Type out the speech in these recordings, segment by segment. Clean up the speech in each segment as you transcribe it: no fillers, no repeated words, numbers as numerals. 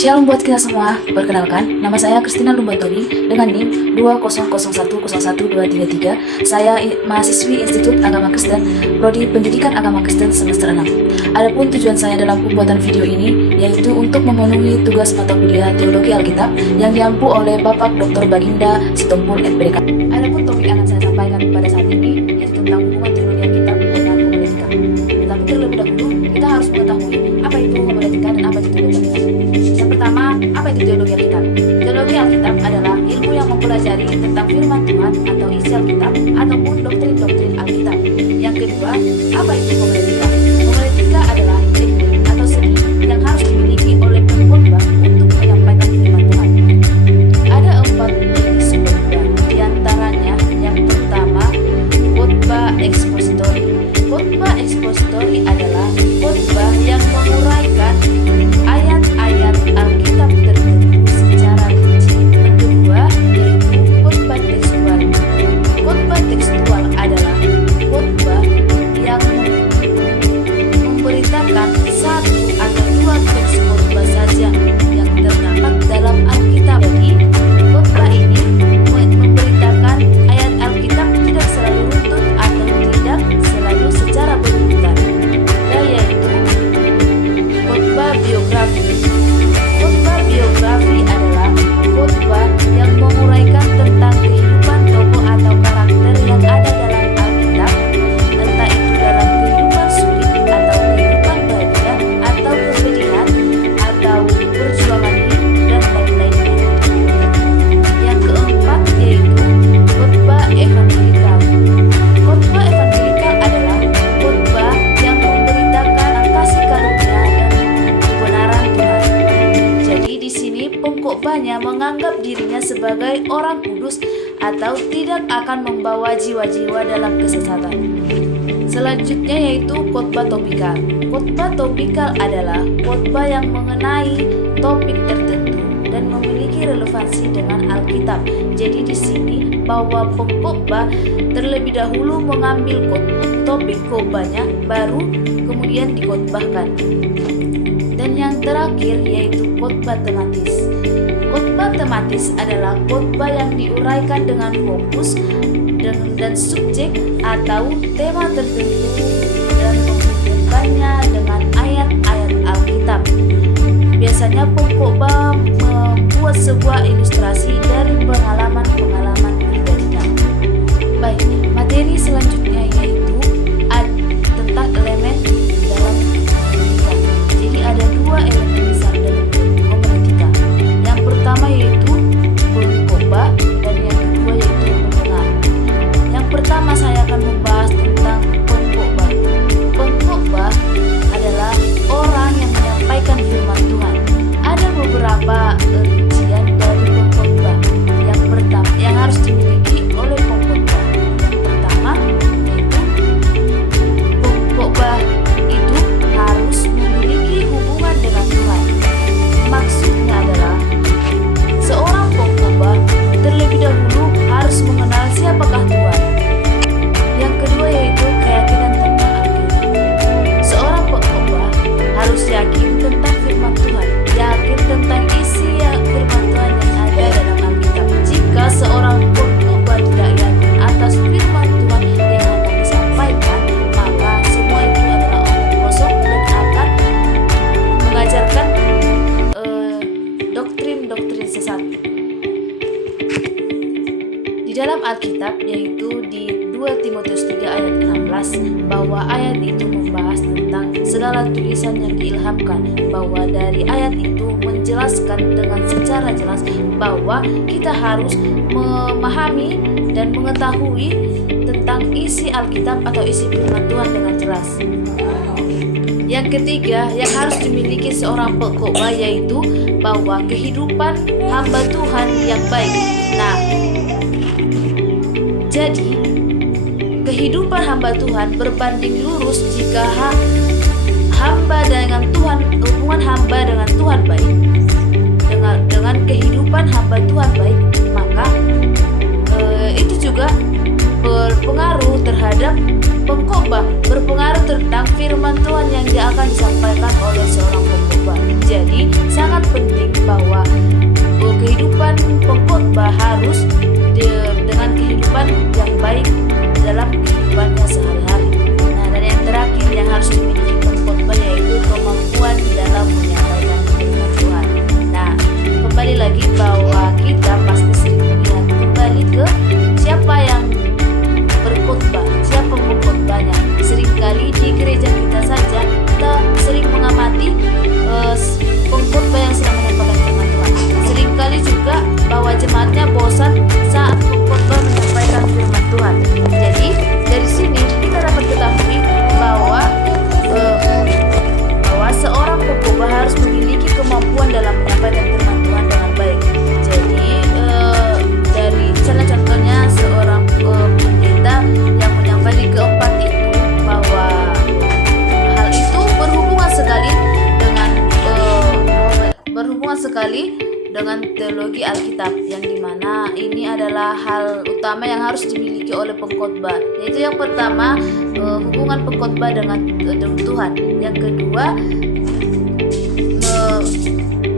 Shalom buat kita semua. Perkenalkan, nama saya Christina Lumbantoni dengan NIM 200101233. Saya mahasiswi Institut Agama Kristen, Prodi Pendidikan Agama Kristen semester 6. Adapun tujuan saya dalam pembuatan video ini yaitu untuk memenuhi tugas mata kuliah Teologi Alkitab yang diampu oleh Bapak Dr. Baginda Sitompul SPDK. Adapun topik yang akan saya sampaikan pada saat ini yaitu tentang hubungan teologi Alkitab dengan homiletika. Tetapi terlebih dahulu kita harus mengetahui apa itu homiletika dan apa itu teologi Alkitab. Pertama, apa itu teologi Alkitab? Teologi Alkitab adalah ilmu yang mempelajari tentang firman Tuhan atau isi Alkitab ataupun doktrin-doktrin Alkitab. Yang kedua, apa itu homiletika? Homiletika adalah teknik atau seni yang harus dimiliki oleh pengkhotbah untuk menyampaikan firman Tuhan. Ada 4 jenis khotbah, diantaranya yang pertama, khotbah ekspositori. Khotbah ekspositori adalah khotbah yang menguraikan ayat-ayat Alkitab tertentu secara rinci. Yang kedua yaitu khotbah tekstual. Khotbah tekstual adalah khotbah yang memberitakan satu atau dua teks khotbah saja yang terdapat dalam Alkitab. Jadi khotbah ini memberitakan ayat Alkitab tidak selalu runtut atau tidak selalu secara berurutan. Yaitu khotbah biografi. Khotbah biografi adalah khotbah yang menguraikan tentang kehidupan tokoh atau karakter yang ada dalam Alkitab, entah itu dalam kehidupan sulit atau kehidupan bahagia atau kesedihan atau perjuangan hidup dan lain-lainnya. Yang keempat yaitu khotbah evangelikal. Khotbah evangelikal adalah khotbah yang memberitakan kasih karunia dan kebenaran Tuhan. Jadi di sini pengkhotbahnya menganggap dirinya sebagai orang kudus atau tidak akan membawa jiwa-jiwa dalam kesesatan. Selanjutnya yaitu khotbah topikal. Khotbah topikal adalah khotbah yang mengenai topik tertentu dan memiliki relevansi dengan Alkitab. Jadi di sini bahwa pengkhotbah terlebih dahulu mengambil topik khotbahnya baru kemudian dikhotbahkan. Dan yang terakhir yaitu khotbah tematis. Khotbah tematis adalah khotbah yang diuraikan dengan fokus dan subjek atau tema tertentu dan menghubungkannya dengan ayat-ayat Alkitab. Biasanya pengkhotbah membuat sebuah ilustrasi dari pengalaman-pengalaman pribadinya. Baik, materi selanjutnya yaitu tentang elemen dalam homiletika. Jadi ada 2 elemen besar dalam homiletika. Yang pertama yaitu pengkhotbah dan yang kedua yaitu pendengar. Yang pertama saya akan membahas tentang pengkhotbah. Pengkhotbah adalah orang yang menyampaikan firman Tuhan. Ada beberapa rincian dari pengkhotbah. Yang pertama yang harus dimiliki oleh pengkhotbah. Yang pertama yaitu pengkhotbah itu harus memiliki hubungan dengan Tuhan. Maksudnya adalah seorang pengkhotbah terlebih dahulu harus mengenal siapakah Tuhan. Yang kedua yaitu keyakinan tentang Alkitab. Seorang pengkhotbah harus yakin tentang firman Tuhan, yakin tentang isi firman Tuhan yang ada dalam Alkitab. Jika seorang pengkhotbah tidak yakin atas firman Tuhan yang akan disampaikan, maka semua itu adalah omong kosong dan akan mengajarkan doktrin-doktrin sesat. Di dalam Alkitab yaitu di 2 Timotius 3 ayat 16 bahwa ayat itu membahas tentang segala tulisan yang diilhamkan, bahwa dari ayat itu menjelaskan dengan secara jelas bahwa kita harus memahami dan mengetahui tentang isi Alkitab atau isi firman Tuhan dengan jelas. Yang ketiga yang harus dimiliki seorang pengkhotbah yaitu bahwa kehidupan hamba Tuhan yang baik. Nah, jadi kehidupan hamba Tuhan berbanding lurus jika hamba dengan Tuhan, hubungan hamba dengan Tuhan baik, dengan kehidupan hamba Tuhan baik, maka itu juga berpengaruh terhadap pengkhotbah, berpengaruh tentang firman Tuhan yang dia akan disampaikan oleh seorang pengkhotbah. Jadi sangat penting sekali dengan teologi Alkitab, yang dimana ini adalah hal utama yang harus dimiliki oleh pengkhotbah, yaitu yang pertama hubungan pengkhotbah dengan Tuhan, yang kedua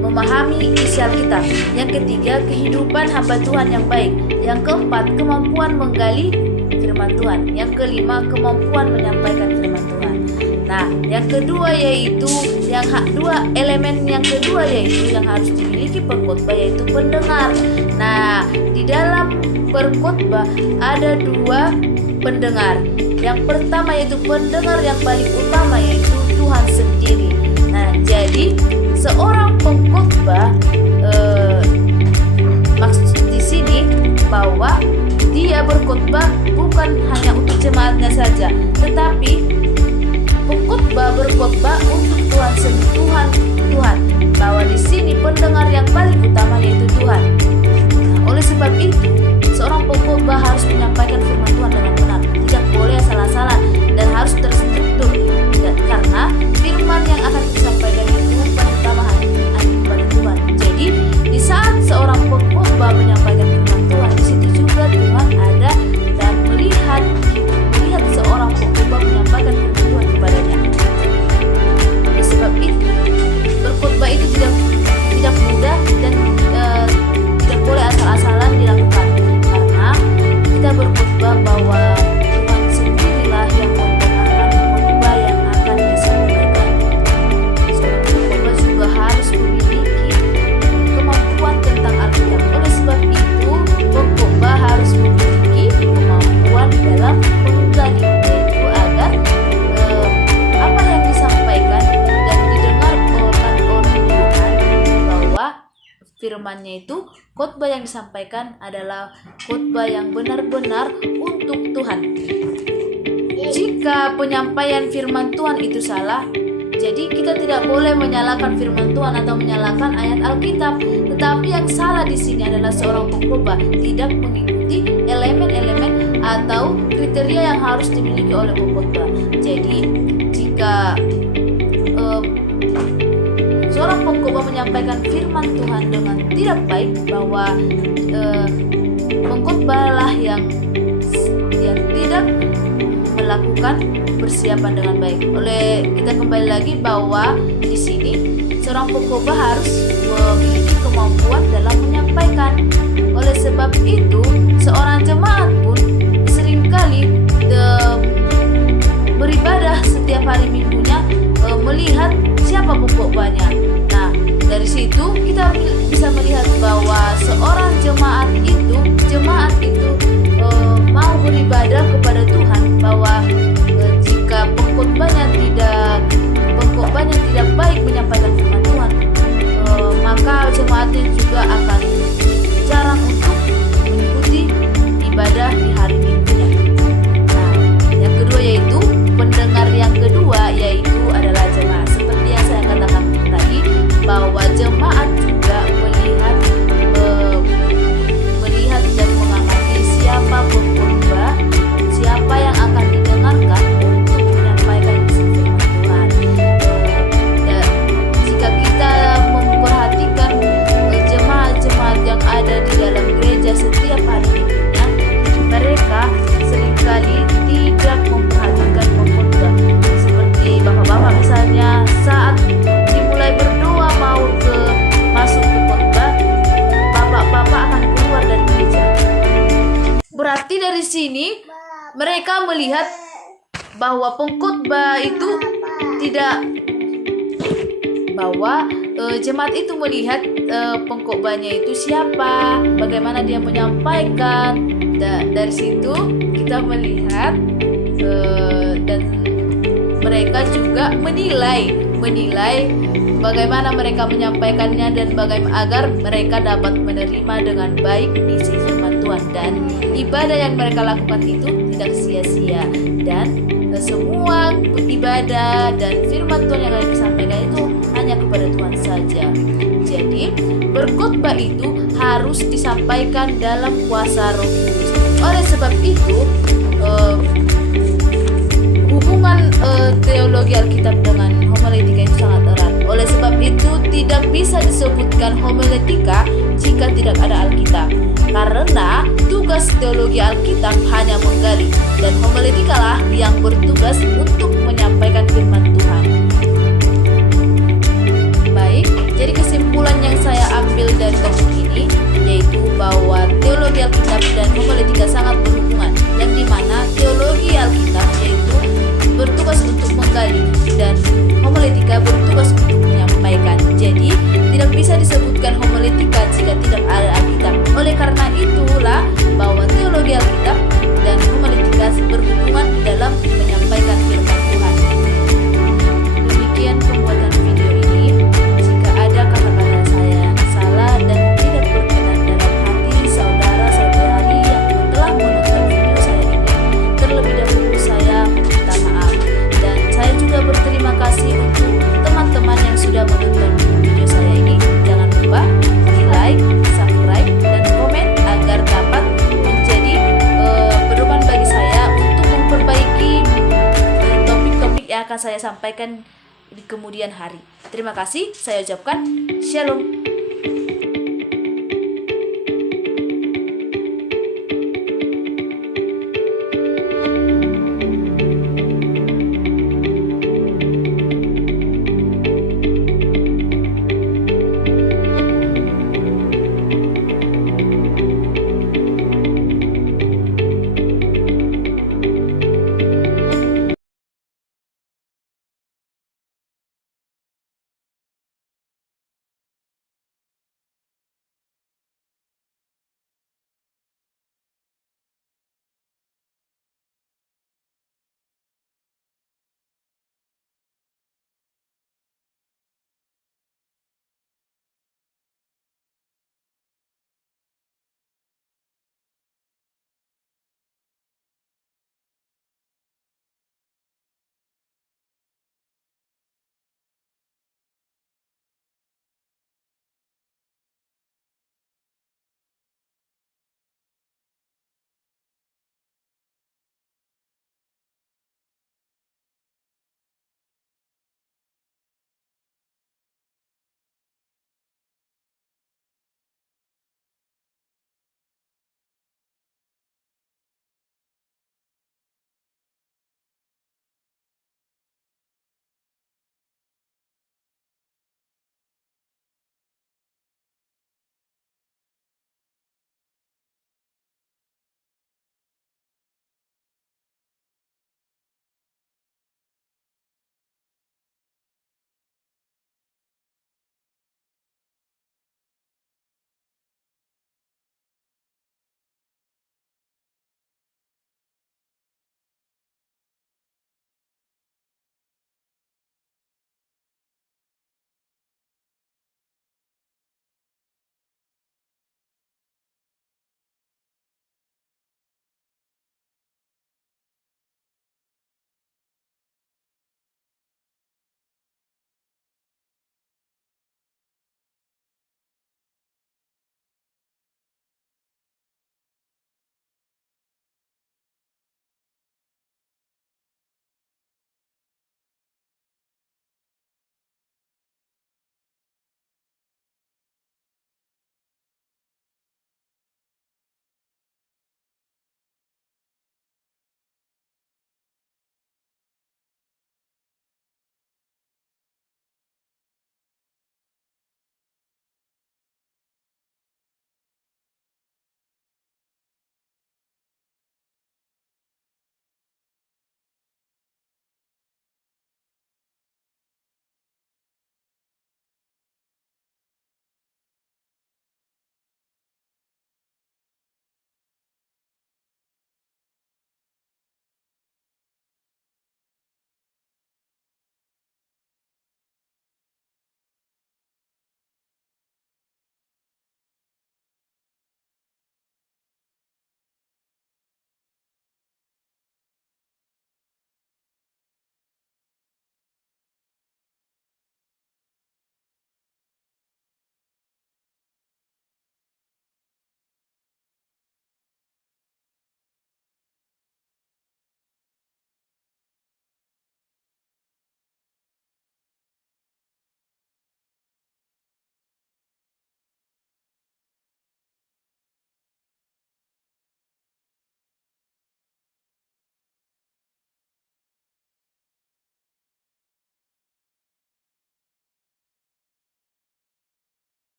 memahami isi Alkitab, yang ketiga kehidupan hamba Tuhan yang baik, yang keempat kemampuan menggali firman Tuhan, yang kelima kemampuan menyampaikan firman Tuhan. Nah, yang kedua yaitu dua elemen yang kedua yaitu yang harus dimiliki pengkhotbah, yaitu pendengar. Nah, di dalam berkhotbah ada dua pendengar. Yang pertama yaitu pendengar yang paling utama, yaitu Tuhan sendiri. Nah, jadi seorang pengkhotbah maksud di sini bahwa dia berkhotbah bukan hanya untuk jemaatnya saja, tetapi pengkhotbah berkhotbah untuk Tuhan, bahwa di sini pendengar yang paling utama yaitu Tuhan. Nah, oleh sebab itu seorang pengkhotbah harus menyampaikan firman Tuhan dengan benar, tidak boleh asal-asalan dan harus terstruktur, karena firman yang akan disampaikan itu pertama kepada Tuhan. Jadi di saat seorang pengkhotbah menyampaikan firman Tuhan, di situ juga Tuhan ada dan melihat seorang pengkhotbah menyampaikan firman Tuhan kepadanya. Oleh sebab itu berkhotbah itu tidak mudah dan tidak boleh asal-asalan dilakukan, karena kita berkhotbah bahwa Tuhan sendirilah yang membenarkan khotbah yang akan disampaikan. Seorang pengkhotbah juga harus memiliki kemampuan tentang Alkitab. Oleh sebab itu pengkhotbah harus memiliki kemampuan dalam menggali, yaitu agar apa yang disampaikan dan didengarkan oleh Tuhan, bahwa firman-Nya itu khotbah yang disampaikan adalah khotbah yang benar-benar untuk Tuhan. Jika penyampaian firman Tuhan itu salah, jadi kita tidak boleh menyalahkan firman Tuhan atau menyalahkan ayat Alkitab. Tetapi yang salah di sini adalah seorang pengkhotbah tidak mengikuti elemen-elemen atau kriteria yang harus dimiliki oleh pengkhotbah. Jadi jika seorang pengkhotbah menyampaikan firman Tuhan dengan tidak baik, bahwa pengkhotbahlah yang tidak melakukan persiapan dengan baik. Oleh kita kembali lagi bahwa di sini seorang pengkhotbah harus memiliki kemampuan dalam menyampaikan. Oleh sebab itu seorang jemaat pun seringkali beribadah setiap hari minggunya melihat siapa pengkhotbahnya. Nah, dari situ kita bisa melihat bahwa seorang jemaat itu mau beribadah kepada Tuhan, bahwa jika pengkhotbahnya tidak baik menyampaikan firman Tuhan, maka jemaatnya juga akan jarang untuk mengikuti ibadah di hari minggunya. Nah, yang kedua yaitu pendengar yang kedua yaitu adalah jemaat. Seperti yang saya katakan tadi, bahwa jemaat juga melihat dan mengamati siapa pengkhotbah, siapa yang akan didengarkan untuk menyampaikan isi firman Tuhan. Dan jika kita memperhatikan jemaat-jemaat yang ada di dalam gereja setiap hari minggunya, mereka seringkali tidak memperhatikan pengkhotbah. Seperti bapak-bapak misalnya, saat dimulai berdoa mau masuk ke khotbah, bapak-bapak akan keluar dari gereja. Berarti dari sini mereka melihat bahwa pengkhotbah itu jemaat itu melihat pengkhotbahnya itu siapa, bagaimana dia menyampaikan. Dari situ kita melihat dan mereka juga menilai bagaimana mereka menyampaikannya dan bagaimana agar mereka dapat menerima dengan baik isi firman Tuhan, dan ibadah yang mereka lakukan itu tidak sia-sia, dan semua ibadah dan firman Tuhan yang disampaikan itu hanya kepada Tuhan saja. Jadi berkhotbah itu harus disampaikan dalam kuasa Roh Kudus. Oleh sebab itu hubungan teologi Alkitab dengan homiletika itu sangat erat. Oleh sebab itu tidak bisa disebut disebutkan homiletika jika tidak ada Alkitab. Karena tugas teologi Alkitab hanya menggali, dan homiletikalah yang bertugas untuk menyampaikan firman Tuhan. Baik, jadi kesimpulan yang saya ambil dari topik ini yaitu bahwa teologi Alkitab dan homiletika sangat berhubungan, yang dimana teologi Alkitab yaitu bertugas untuk menggali dan homiletika bertugas untuk menyampaikan. Jadi tidak bisa disebutkan homiletika jika tidak ada Alkitab. Oleh karena itulah bahwa teologi Alkitab dan homiletika berhubungan dalam menyampaikan firman Tuhan. Demikian pembuatan video ini. Jika ada kata-kata saya yang salah dan tidak berkenan dalam hati saudara-saudari yang telah menonton video saya ini, terlebih dahulu saya meminta maaf. Dan saya juga berterima kasih untuk teman-teman yang sudah menonton video saya ini. Jangan lupa di like, subscribe, dan komen agar dapat menjadi pedoman bagi saya untuk memperbaiki topik-topik yang akan saya sampaikan di kemudian hari. Terima kasih, saya ucapkan Shalom.